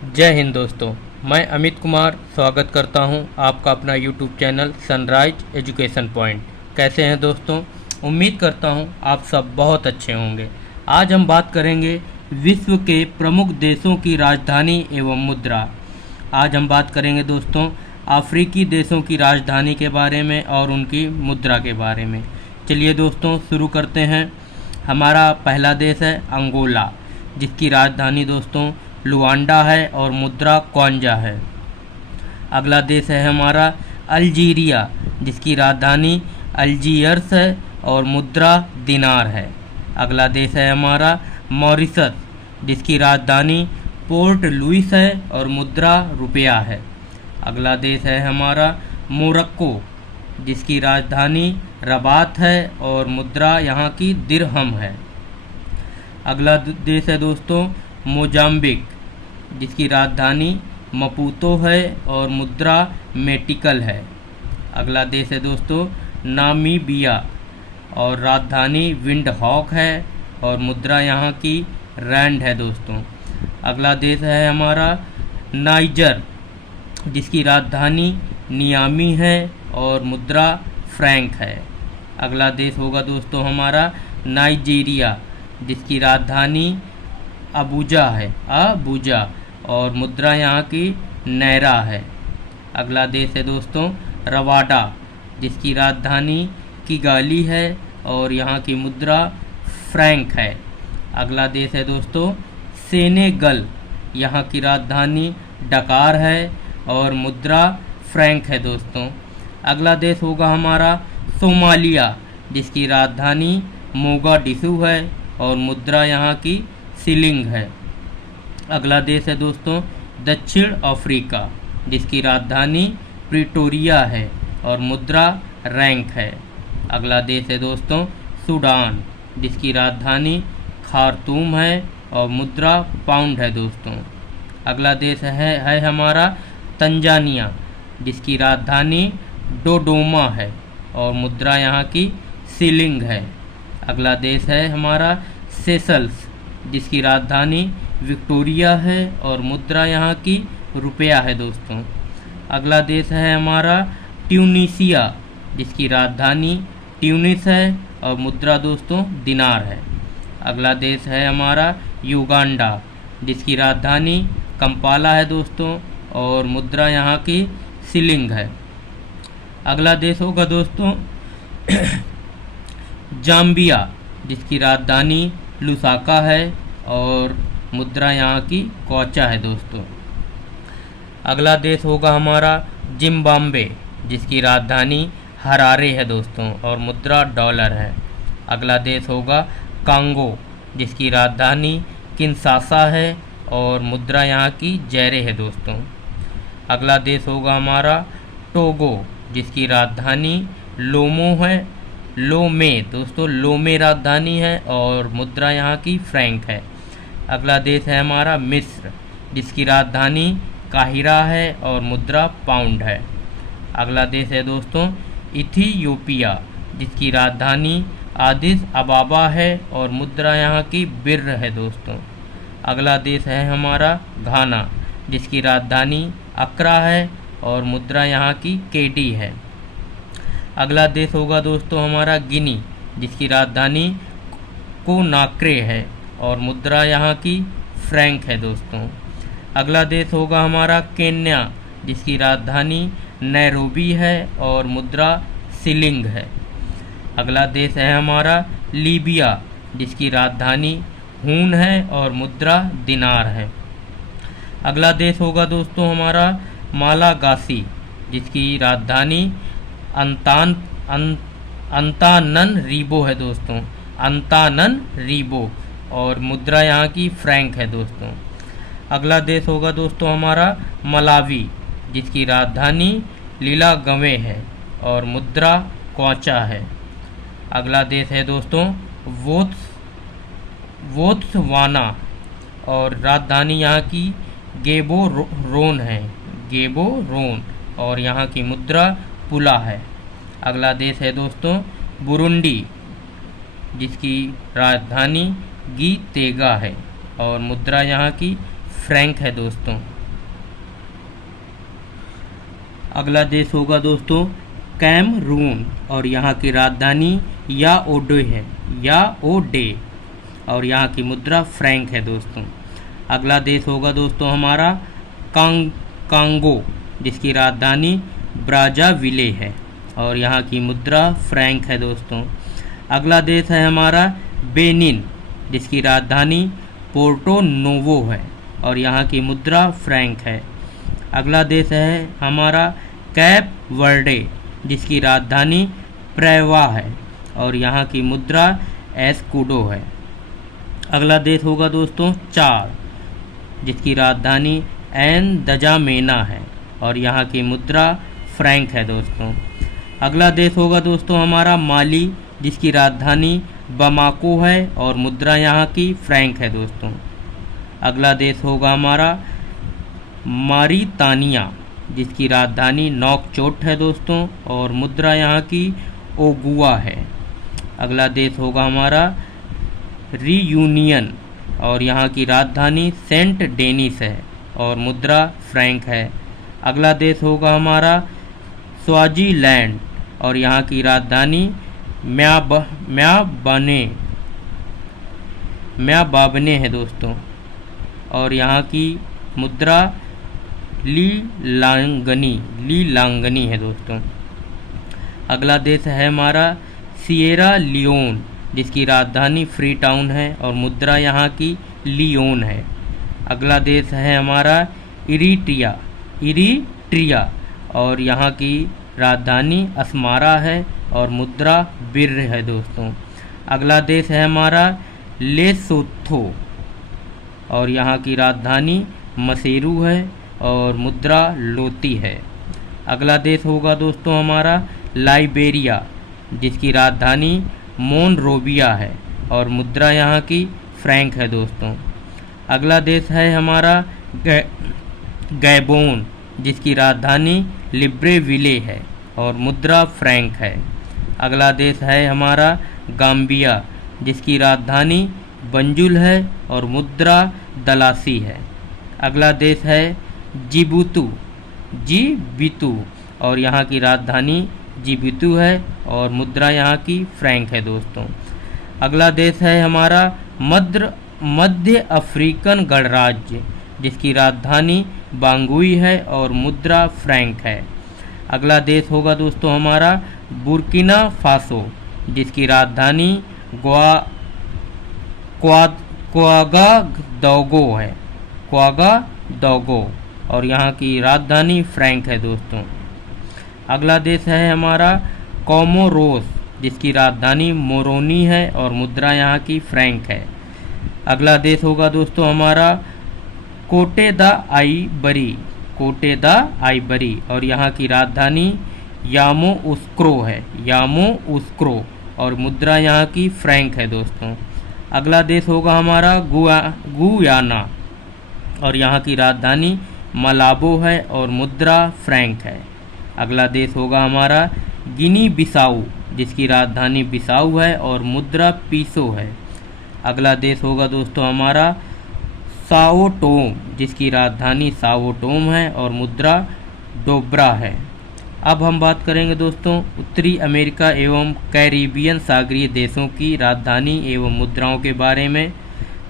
जय हिंद दोस्तों। मैं अमित कुमार स्वागत करता हूं आपका अपना YouTube channel sunrise education point. कैसे हैं दोस्तों? उम्मीद करता हूं आप सब बहुत अच्छे होंगे। आज हम बात करेंगे विश्व के प्रमुख देशों की राजधानी एवं मुद्रा। आज हम बात करेंगे दोस्तों अफ्रीकी देशों की राजधानी के बारे में और उनकी मुद्रा के बारे में। चलिए दोस्तों शुरू करते हैं। हमारा पहला देश है अंगोला, जिसकी राजधानी दोस्तों लुआंडा है और मुद्रा क्वांजा है। अगला देश है हमारा अल्जीरिया, जिसकी राजधानी अल्जीयर्स है और मुद्रा दिनार है। अगला देश है हमारा मॉरिशस, जिसकी राजधानी पोर्ट लुइस है और मुद्रा रुपया है। अगला देश है हमारा मोरक्को, जिसकी राजधानी रबात है और मुद्रा यहाँ की दिरहम है। अगला देश है दोस्तों मोजाम्बिक, जिसकी राजधानी मपूतो है और मुद्रा मेटिकल है। अगला देश है दोस्तों नामीबिया और राजधानी विंडहॉक है और मुद्रा यहाँ की रैंड है दोस्तों। अगला देश है हमारा नाइजर, जिसकी राजधानी नियामी है और मुद्रा फ्रैंक है। अगला देश होगा दोस्तों हमारा नाइजीरिया, जिसकी राजधानी अबूजा और मुद्रा यहाँ की नैरा है। अगला देश है दोस्तों रवाडा, जिसकी राजधानी किगाली है और यहाँ की मुद्रा फ्रैंक है। अगला देश है दोस्तों सेनेगल, यहाँ की राजधानी डकार है और मुद्रा फ्रैंक है दोस्तों। अगला देश होगा हमारा सोमालिया, जिसकी राजधानी मोगाडिशु है और मुद्रा यहाँ की शिलिंग है। अगला देश है दोस्तों दक्षिण अफ्रीका, जिसकी राजधानी प्रिटोरिया है और मुद्रा रैंक है। अगला देश है दोस्तों सूडान, जिसकी राजधानी खार्तूम है और मुद्रा पाउंड है दोस्तों। अगला देश है हमारा तंजानिया, जिसकी राजधानी डोडोमा है और मुद्रा यहाँ की शिलिंग है। अगला देश है हमारा सेशल्स, जिसकी राजधानी विक्टोरिया है और मुद्रा यहाँ की रुपया है दोस्तों। अगला देश है हमारा ट्यूनीसिया, जिसकी राजधानी ट्यूनिस है और मुद्रा दोस्तों दिनार है। अगला देश है हमारा युगांडा, जिसकी राजधानी कंपाला है दोस्तों और मुद्रा यहाँ की शिलिंग है। अगला देश होगा दोस्तों जाम्बिया, जिसकी राजधानी लुसाका है और मुद्रा यहाँ की क्वाचा है दोस्तों। अगला देश होगा हमारा जिम्बाब्वे, जिसकी राजधानी हरारे है दोस्तों और मुद्रा डॉलर है। अगला देश होगा कांगो, जिसकी राजधानी किनशासा है और मुद्रा यहाँ की जैरे है दोस्तों। अगला देश होगा हमारा टोगो, जिसकी राजधानी लोमे दोस्तों लोमे राजधानी है और मुद्रा यहाँ की फ्रैंक है। अगला देश है हमारा मिस्र, जिसकी राजधानी काहिरा है और मुद्रा पाउंड है। अगला देश है दोस्तों इथियोपिया, जिसकी राजधानी आदिस अबाबा है और मुद्रा यहाँ की बिर्र है दोस्तों। अगला देश है हमारा घाना, जिसकी राजधानी अक्रा है और मुद्रा यहाँ की केडी है। अगला देश होगा दोस्तों हमारा गिनी, जिसकी राजधानी कोनाक्रे है और मुद्रा यहाँ की फ्रैंक है दोस्तों। अगला देश होगा हमारा केन्या, जिसकी राजधानी नैरोबी है और मुद्रा शिलिंग है। अगला देश है हमारा लीबिया, जिसकी राजधानी हून है और मुद्रा दिनार है। अगला देश होगा दोस्तों हमारा मालागासी, जिसकी राजधानी अंताननरीबो है दोस्तों, अंताननरीबो और मुद्रा यहाँ की फ्रैंक है दोस्तों। अगला देश होगा दोस्तों हमारा मलावी, जिसकी राजधानी लीलागवे है और मुद्रा क्वाचा है। अगला देश है दोस्तों बोत्सवाना और राजधानी यहाँ की गेबोरोन है, गेबोरोन और यहाँ की मुद्रा पुला है। अगला देश है दोस्तों बुरुंडी, जिसकी राजधानी गीतेगा है और मुद्रा यहाँ की फ्रैंक है दोस्तों। अगला देश होगा दोस्तों कैमरून और यहाँ की राजधानी याओडे है, याओडे, और यहाँ की मुद्रा फ्रैंक है दोस्तों। अगला देश होगा दोस्तों हमारा कांगो, जिसकी राजधानी ब्राज़ाविले है और यहाँ की मुद्रा फ्रैंक है दोस्तों। अगला देश है हमारा बेनिन, जिसकी राजधानी पोर्टो नोवो है और यहाँ की मुद्रा फ्रैंक है। अगला देश है हमारा कैप वर्डे, जिसकी राजधानी प्रेवा है और यहाँ की मुद्रा एस्कुडो है। अगला देश होगा दोस्तों चाड, जिसकी राजधानी एन दजामेना है और यहाँ की मुद्रा फ्रैंक है दोस्तों। अगला देश होगा दोस्तों हमारा माली, जिसकी राजधानी बमाको है और मुद्रा यहाँ की फ्रैंक है दोस्तों। अगला देश होगा हमारा मारितानिया, जिसकी राजधानी नौकचोट है दोस्तों और मुद्रा यहाँ की ओगुआ है। अगला देश होगा हमारा रियूनियन और यहाँ की राजधानी सेंट डेनिस है और मुद्रा फ्रैंक है। अगला देश होगा हमारा स्वाजीलैंड और यहाँ की राजधानी म्याबाबने है दोस्तों और यहाँ की मुद्रा लीलांगनी है दोस्तों। अगला देश है हमारा सिएरा लियोन, जिसकी राजधानी फ्री टाउन है और मुद्रा यहाँ की लियोन है। अगला देश है हमारा इरिट्रिया और यहाँ की राजधानी अस्मारा है और मुद्रा बिर्र है दोस्तों। अगला देश है हमारा लेसोथो और यहाँ की राजधानी मसेरू है और मुद्रा लोती है। अगला देश होगा दोस्तों हमारा लाइबेरिया, जिसकी राजधानी मोनरोविया है और मुद्रा यहाँ की फ्रैंक है दोस्तों। अगला देश है हमारा गैबोन, जिसकी राजधानी लिब्रेविले है और मुद्रा फ्रैंक है। अगला देश है हमारा गाम्बिया, जिसकी राजधानी बंजुल है और मुद्रा दलासी है। अगला देश है जिबूतू और यहाँ की राजधानी जिबूतू है और मुद्रा यहाँ की फ्रैंक है दोस्तों। अगला देश है हमारा मध्य अफ्रीकन गणराज्य, जिसकी राजधानी बांगुई है और मुद्रा फ्रैंक है। अगला देश होगा दोस्तों हमारा बुर्किना फासो, जिसकी राजधानी क्वागादोगो है, क्वागादोगो, और यहाँ की राजधानी फ्रैंक है दोस्तों। अगला देश है हमारा कोमोरोस, जिसकी राजधानी मोरोनी है और मुद्रा यहाँ की फ्रैंक है। अगला देश होगा दोस्तों हमारा कोटे द आइबरी और यहाँ की राजधानी यामोउस्क्रो है, यामोउस्क्रो, और मुद्रा यहाँ की फ्रैंक है दोस्तों। अगला देश होगा हमारा गुयाना और यहाँ की राजधानी मलाबो है और मुद्रा फ्रैंक है। अगला देश होगा हमारा गिनी बिसाऊ, जिसकी राजधानी बिसाऊ है और मुद्रा पीसो है। अगला देश होगा दोस्तों हमारा साओ टोम, जिसकी राजधानी साओ टोम है और मुद्रा डोब्रा है। अब हम बात करेंगे दोस्तों उत्तरी अमेरिका एवं कैरिबियन सागरीय देशों की राजधानी एवं मुद्राओं के बारे में।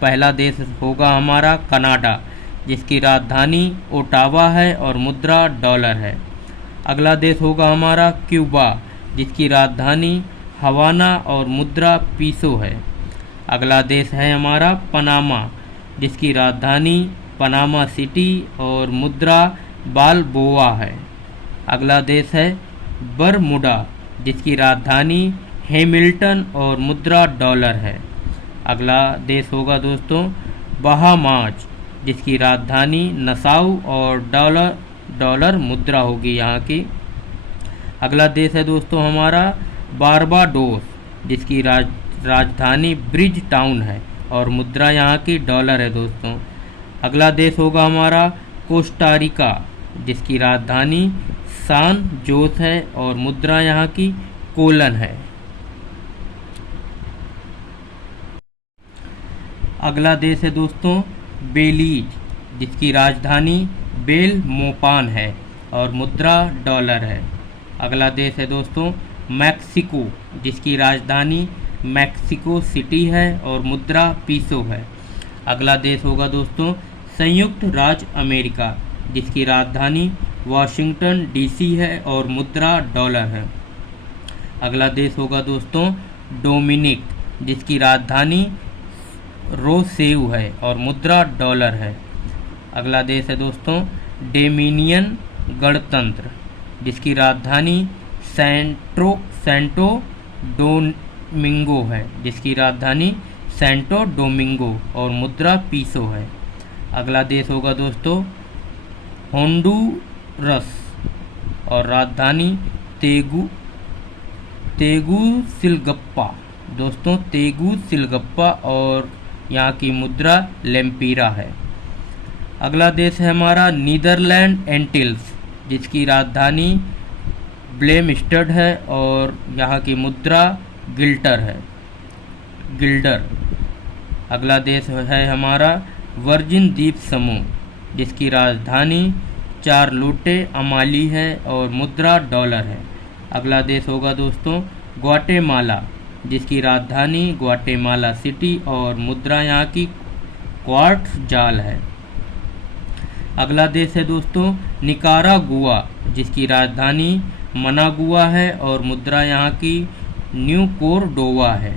पहला देश होगा हमारा कनाडा, जिसकी राजधानी ओटावा है और मुद्रा डॉलर है। अगला देश होगा हमारा क्यूबा, जिसकी राजधानी हवाना और मुद्रा पीसो है। अगला देश है हमारा पनामा, जिसकी राजधानी पनामा सिटी और मुद्रा बालबोआ है। अगला देश है बरमुडा, जिसकी राजधानी हैमिल्टन और मुद्रा डॉलर है। अगला देश होगा दोस्तों बहामास, जिसकी राजधानी नसाउ और डॉलर मुद्रा होगी यहाँ की। अगला देश है दोस्तों हमारा बारबाडोस, जिसकी राजधानी ब्रिज टाउन है और मुद्रा यहाँ की डॉलर है दोस्तों। अगला देश होगा हमारा कोस्टारिका, जिसकी राजधानी सान जोस है और मुद्रा यहाँ की कोलन है। अगला देश है दोस्तों बेलीज, जिसकी राजधानी बेलमोपान है और मुद्रा डॉलर है। अगला देश है दोस्तों मैक्सिको, जिसकी राजधानी मैक्सिको सिटी है और मुद्रा पीसो है। अगला देश होगा दोस्तों संयुक्त राज्य अमेरिका, जिसकी राजधानी वाशिंगटन डीसी है और मुद्रा डॉलर है। अगला देश होगा दोस्तों डोमिनिक, जिसकी राजधानी रोसेव है और मुद्रा डॉलर है। अगला देश है दोस्तों डोमिनियन गणतंत्र, जिसकी राजधानी सेंटो डोमिंगो है, जिसकी राजधानी सेंटो डोमिंगो और मुद्रा पीसो है। अगला देश होगा दोस्तों होंडुरस और राजधानी तेगुसिलगप्पा दोस्तों, तेगुसिलगप्पा और यहाँ की मुद्रा लेम्पीरा है। अगला देश है हमारा नीदरलैंड एंटिल्स, जिसकी राजधानी ब्लेमस्टेड है और यहाँ की मुद्रा गिल्डर। अगला देश है हमारा वर्जिन द्वीप समूह, जिसकी राजधानी चार्लोटे अमाली है और मुद्रा डॉलर है। अगला देश होगा दोस्तों ग्वाटेमाला, जिसकी राजधानी ग्वाटेमाला सिटी और मुद्रा यहाँ की क्वार्ट्ज जाल है। अगला देश है दोस्तों निकारागुआ, जिसकी राजधानी मनागुआ है और मुद्रा यहाँ की न्यू कोर्डोवा है।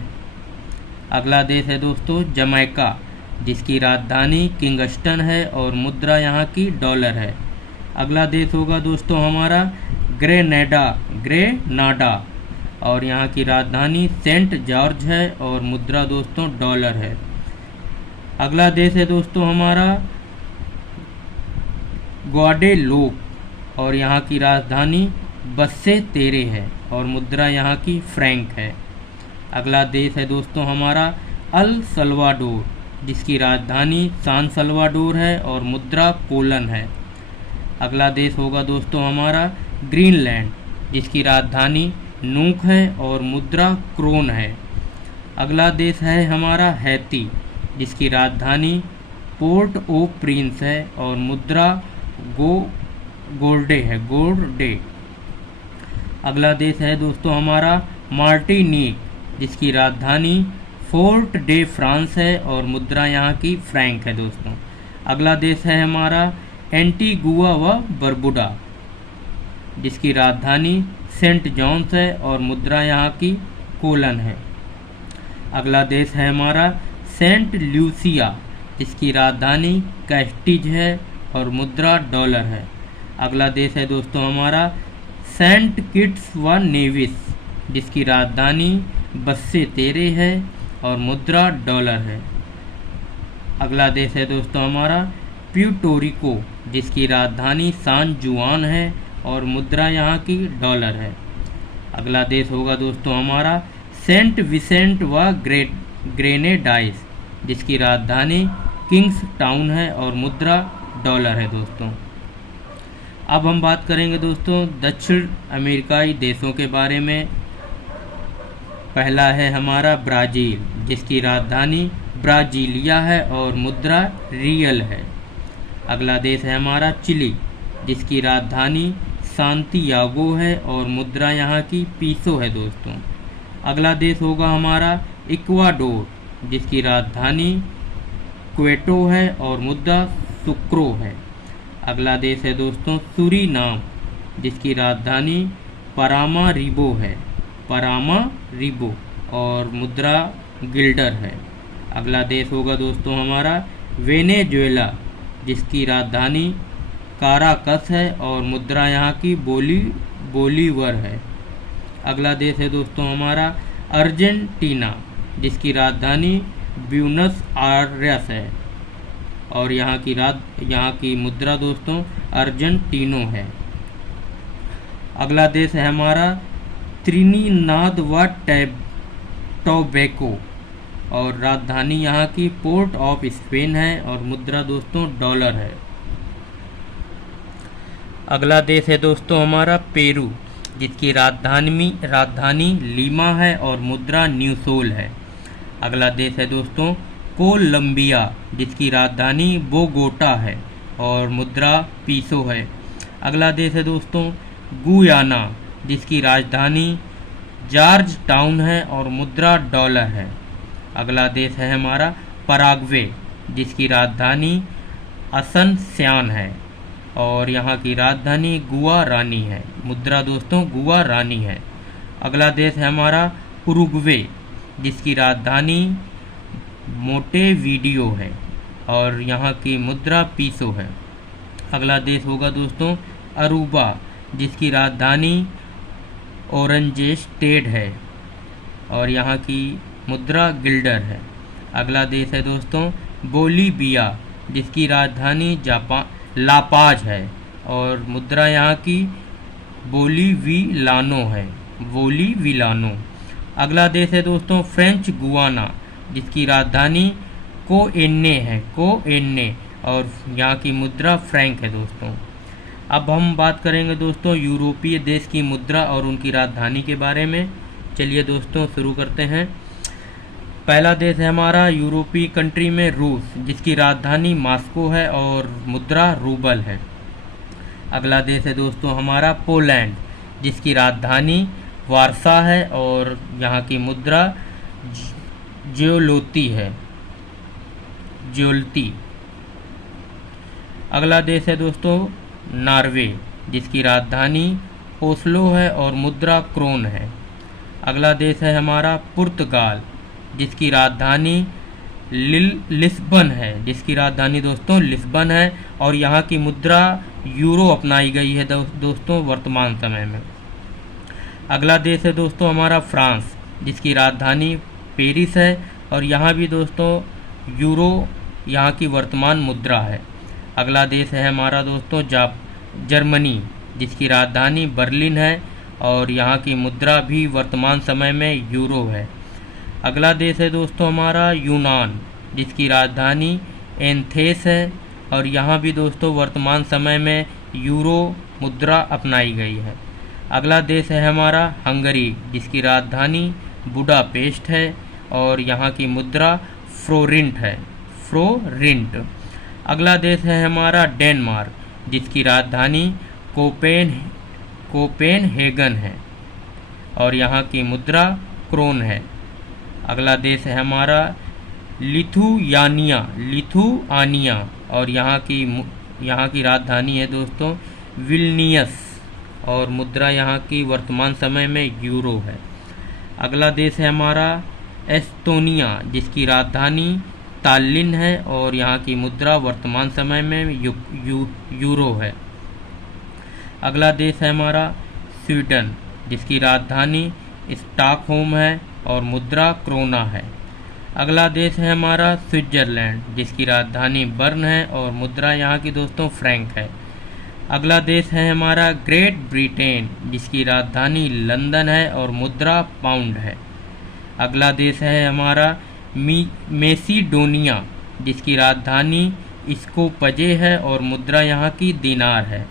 अगला देश है दोस्तों जमैका, जिसकी राजधानी किंगस्टन है और मुद्रा यहाँ की डॉलर है। अगला देश होगा दोस्तों हमारा ग्रेनाडा और यहाँ की राजधानी सेंट जॉर्ज है और मुद्रा दोस्तों डॉलर है। अगला देश है दोस्तों हमारा ग्वाडेलूप और यहाँ की राजधानी बस्से तेरे है और मुद्रा यहाँ की फ्रैंक है। अगला देश है दोस्तों हमारा अल सल्वाडोर, जिसकी राजधानी सान सल्वाडोर है और मुद्रा कोलन है। अगला देश होगा दोस्तों हमारा ग्रीनलैंड, जिसकी राजधानी नूक है और मुद्रा क्रोन है। अगला देश है हमारा हैती, जिसकी राजधानी पोर्ट ओ प्रिंस है और मुद्रा गोल्डे। अगला देश है दोस्तों हमारा मार्टिनिक, जिसकी राजधानी फोर्ट डे फ्रांस है और मुद्रा यहाँ की फ्रैंक है दोस्तों। अगला देश है हमारा एंटीगुआ व बरबुडा, जिसकी राजधानी सेंट जॉन्स है और मुद्रा यहाँ की कोलन है। अगला देश है हमारा सेंट ल्यूसिया, जिसकी राजधानी कैस्टिज है और मुद्रा डॉलर है। अगला देश है दोस्तों हमारा सेंट किट्स व नेविस, जिसकी राजधानी बस्से तेरे है और मुद्रा डॉलर है। अगला देश है दोस्तों हमारा प्यूर्टोरिको, जिसकी राजधानी सान जुआन है और मुद्रा यहाँ की डॉलर है। अगला देश होगा दोस्तों हमारा सेंट विसेंट व ग्रेनेडाइस, जिसकी राजधानी किंग्स टाउन है और मुद्रा डॉलर है दोस्तों। अब हम बात करेंगे दोस्तों दक्षिण अमेरिकाई देशों के बारे में। पहला है हमारा ब्राज़ील, जिसकी राजधानी ब्राजीलिया है और मुद्रा रियल है। अगला देश है हमारा चिली, जिसकी राजधानी सांतियागो है और मुद्रा यहाँ की पीसो है दोस्तों। अगला देश होगा हमारा इक्वाडोर, जिसकी राजधानी क्वेटो है और मुद्रा सुक्रो है। अगला देश है दोस्तों सूरीनाम, जिसकी राजधानी परामारिबो है, परामारिबो और मुद्रा गिल्डर है। अगला देश होगा दोस्तों हमारा वेनेजुएला, जिसकी राजधानी काराकस है और मुद्रा यहाँ की बोलीवर है। अगला देश है दोस्तों हमारा अर्जेंटीना, जिसकी राजधानी ब्यूनस आयर्स है और यहाँ की मुद्रा दोस्तों अर्जेंटीनो है। अगला देश है हमारा त्रिनिदाद व टोबैगो और राजधानी यहाँ की पोर्ट ऑफ स्पेन है और मुद्रा दोस्तों डॉलर है। अगला देश है दोस्तों हमारा पेरू, जिसकी राजधानी लीमा है और मुद्रा न्यू सोल है। अगला देश है दोस्तों कोलंबिया, जिसकी राजधानी बोगोटा है और मुद्रा पीसो है। अगला देश है दोस्तों गुयाना, जिसकी राजधानी जॉर्ज टाउन है और मुद्रा डॉलर है। अगला देश है हमारा पराग्वे, जिसकी राजधानी असनस्यान है और यहाँ की राजधानी गुआरानी है। मुद्रा दोस्तों गुआरानी है। अगला देश है हमारा उरुग्वे, जिसकी राजधानी मोंटेवीडियो है और यहाँ की मुद्रा पीसो है। अगला देश होगा दोस्तों अरूबा, जिसकी राजधानी ओरेंज स्टेट है और यहाँ की मुद्रा गिल्डर है। अगला देश है दोस्तों बोलीविया, जिसकी राजधानी लापाज है और मुद्रा यहाँ की बोलीविलानो है, बोलीविलानो। अगला देश है दोस्तों फ्रेंच गुआना, जिसकी राजधानी कोएन्ने है, कोएन्ने, और यहाँ की मुद्रा फ्रैंक है दोस्तों। अब हम बात करेंगे दोस्तों यूरोपीय देश की मुद्रा और उनकी राजधानी के बारे में। चलिए दोस्तों शुरू करते हैं। पहला देश है हमारा यूरोपीय कंट्री में रूस, जिसकी राजधानी मॉस्को है और मुद्रा रूबल है। अगला देश है दोस्तों हमारा पोलैंड, जिसकी राजधानी वारसा है और यहाँ की मुद्रा ज्योलोती है, ज्योलती। अगला देश है दोस्तों नॉर्वे, जिसकी राजधानी ओस्लो है और मुद्रा क्रोन है। अगला देश है हमारा पुर्तगाल, जिसकी राजधानी लिस्बन है, जिसकी राजधानी दोस्तों लिस्बन है और यहाँ की मुद्रा यूरो अपनाई गई है दोस्तों वर्तमान समय में। अगला देश है दोस्तों हमारा फ्रांस, जिसकी राजधानी पेरिस है और यहाँ भी दोस्तों यूरो यहाँ की वर्तमान मुद्रा है। अगला देश है हमारा दोस्तों जर्मनी, जिसकी राजधानी बर्लिन है और यहाँ की मुद्रा भी वर्तमान समय में यूरो है। अगला देश है दोस्तों हमारा यूनान, जिसकी राजधानी एथेंस है और यहाँ भी दोस्तों वर्तमान समय में यूरो मुद्रा अपनाई गई है। अगला देश है हमारा हंगरी, जिसकी राजधानी बुडापेस्ट है और यहाँ की मुद्रा फ्लोरिंट है, फ्लोरिंट। अगला देश है हमारा डेनमार्क, जिसकी राजधानी कोपेनहेगन है और यहाँ की मुद्रा क्रोन है। अगला देश है हमारा लिथुआनिया और यहाँ की राजधानी है दोस्तों विल्नियस और मुद्रा यहाँ की वर्तमान समय में यूरो है। अगला देश है हमारा एस्टोनिया, जिसकी राजधानी तालिन है और यहाँ की मुद्रा वर्तमान समय में यूरो है। अगला देश है हमारा स्वीडन, जिसकी राजधानी स्टॉकहोम है और मुद्रा क्रोना है। अगला देश है हमारा स्विट्जरलैंड, जिसकी राजधानी बर्न है और मुद्रा यहाँ की दोस्तों फ्रैंक है। अगला देश है हमारा ग्रेट ब्रिटेन, जिसकी राजधानी लंदन है और मुद्रा पाउंड है। अगला देश है हमारा मेसिडोनिया, जिसकी राजधानी स्कोपजे है और मुद्रा यहाँ की दिनार है।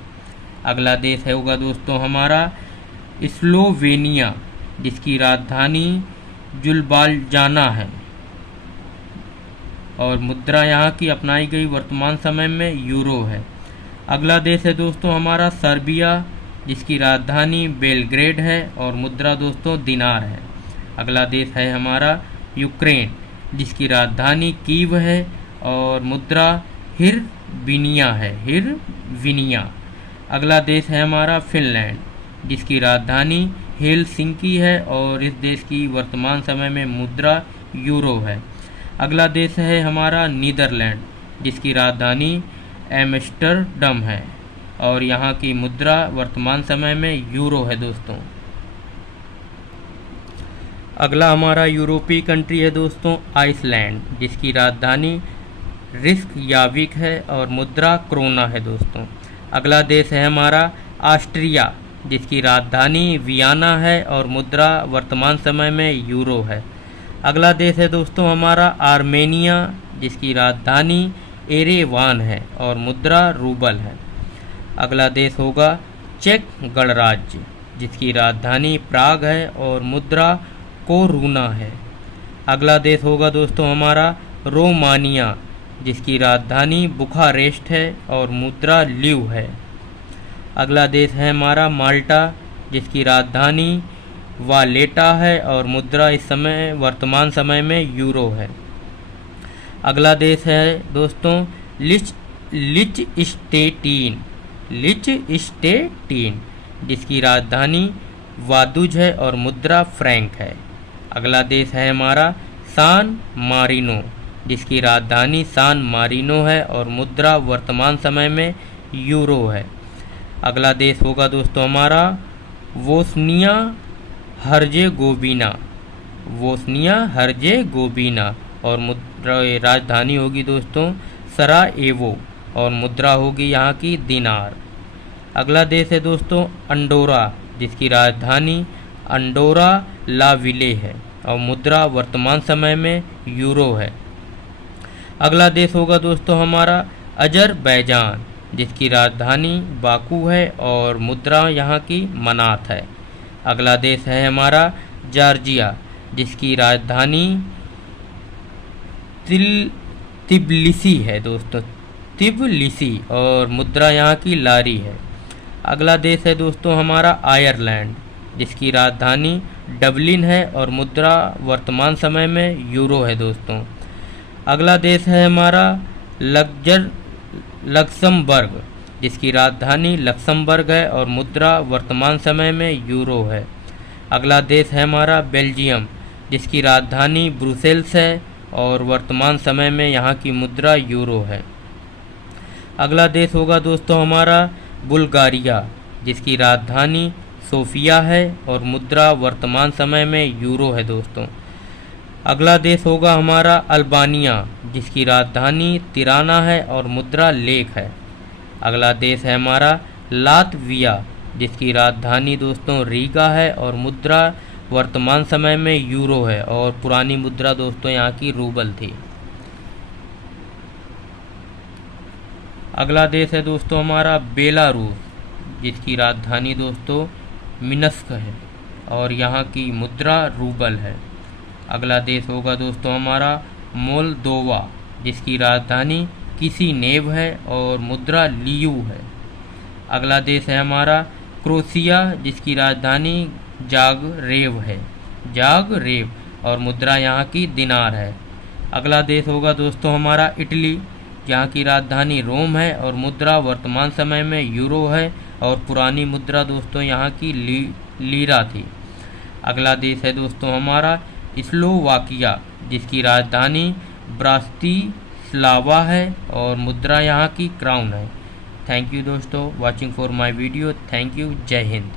अगला देश है होगा दोस्तों हमारा स्लोवेनिया, जिसकी राजधानी जुल्बाल्जाना है और मुद्रा यहाँ की अपनाई गई वर्तमान समय में यूरो है। अगला देश है दोस्तों हमारा सर्बिया, जिसकी राजधानी बेलग्रेड है और मुद्रा दोस्तों दिनार है। अगला देश है हमारा यूक्रेन, जिसकी राजधानी कीव है और मुद्रा हिरविनिया है, हिरविनिया। अगला देश है हमारा फिनलैंड, जिसकी राजधानी हेलसिंकी है और इस देश की वर्तमान समय में मुद्रा यूरो है। अगला देश है हमारा नीदरलैंड, जिसकी राजधानी एम्स्टर्डम है और यहाँ की मुद्रा वर्तमान समय में यूरो है दोस्तों। अगला हमारा यूरोपीय कंट्री है दोस्तों आइसलैंड, जिसकी राजधानी रिस्कयाविक है और मुद्रा क्रोना है दोस्तों। अगला देश है हमारा ऑस्ट्रिया, जिसकी राजधानी वियना है और मुद्रा वर्तमान समय में यूरो है। अगला देश है दोस्तों हमारा आर्मेनिया, जिसकी राजधानी एरेवान है और मुद्रा रूबल है। अगला देश होगा चेक गणराज्य, जिसकी राजधानी प्राग है और मुद्रा कोरूना है। अगला देश होगा दोस्तों हमारा रोमानिया, जिसकी राजधानी बुखारेस्ट है और मुद्रा ल्यू है। अगला देश है हमारा माल्टा, जिसकी राजधानी वालेटा है और मुद्रा इस समय वर्तमान समय में यूरो है। अगला देश है दोस्तों लिचस्टेन, जिसकी राजधानी वादुज है और मुद्रा फ्रैंक है। अगला देश है हमारा सान मारिनो, जिसकी राजधानी सान मारिनो है और मुद्रा वर्तमान समय में यूरो है। अगला देश होगा दोस्तों हमारा बोस्निया हर्जेगोविना और मुद्रा राजधानी होगी दोस्तों सराएवो और मुद्रा होगी यहाँ की दिनार। अगला देश है दोस्तों अंडोरा, जिसकी राजधानी अंडोरा ला विले है और मुद्रा वर्तमान समय में यूरो है। अगला देश होगा दोस्तों हमारा अजरबैजान, जिसकी राजधानी बाकू है और मुद्रा यहाँ की मनात है। अगला देश है हमारा जॉर्जिया, जिसकी राजधानी तिब्लिसी है दोस्तों, तिब्लिसी और मुद्रा यहाँ की लारी है। अगला देश है दोस्तों हमारा आयरलैंड, जिसकी राजधानी डबलिन है और मुद्रा वर्तमान समय में यूरो है दोस्तों। अगला देश है हमारा लक्समबर्ग, जिसकी राजधानी लक्समबर्ग है और मुद्रा वर्तमान समय में यूरो है। अगला देश है हमारा बेल्जियम, जिसकी राजधानी ब्रुसेल्स है और वर्तमान समय में यहाँ की मुद्रा यूरो है। अगला देश होगा दोस्तों हमारा बुल्गारिया, जिसकी राजधानी सोफिया है और मुद्रा वर्तमान समय में यूरो है दोस्तों। अगला देश होगा हमारा अल्बानिया, जिसकी राजधानी तिराना है और मुद्रा लेक है। अगला देश है हमारा लातविया, जिसकी राजधानी दोस्तों रीगा है और मुद्रा वर्तमान समय में यूरो है और पुरानी मुद्रा दोस्तों यहाँ की रूबल थी। अगला देश है दोस्तों हमारा बेलारूस, जिसकी राजधानी दोस्तों मिन्स्क है और यहाँ की मुद्रा रूबल है। अगला देश होगा दोस्तों हमारा मोल्दोवा, जिसकी राजधानी किसिनेव है और मुद्रा लियू है। अगला देश है हमारा क्रोएशिया, जिसकी राजधानी जागरेव और मुद्रा यहाँ की दिनार है। अगला देश होगा दोस्तों हमारा इटली, जहाँ की राजधानी रोम है और मुद्रा वर्तमान समय में यूरो है और पुरानी मुद्रा दोस्तों यहाँ की लीरा थी। अगला देश है दोस्तों हमारा स्लोवाकिया, जिसकी राजधानी ब्रातिस्लावा है और मुद्रा यहाँ की क्राउन है। थैंक यू दोस्तों watching for my video. Thank you. जय हिंद।